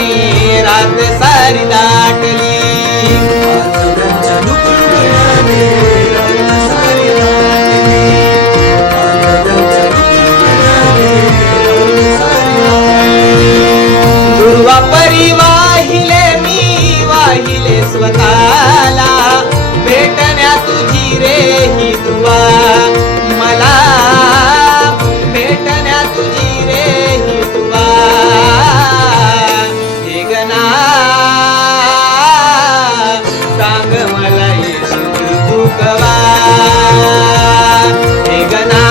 दुःखाने रात सारी दाटली. दुर्वापरी वाहिले मी वाहिले स्वतःला, भेटण्या तुझी रे ही दुवा मला, भेटण्या तुझी रे ही दुवा. हे गणा सांग मला येशील तू कवा, हे गणा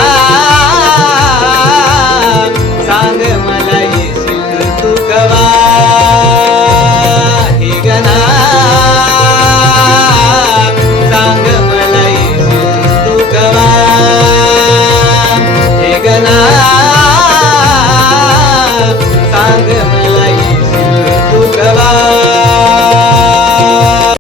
सांग मला येशील तू कवा, हे गणा सांग मला येशील तू कवा, हे गणा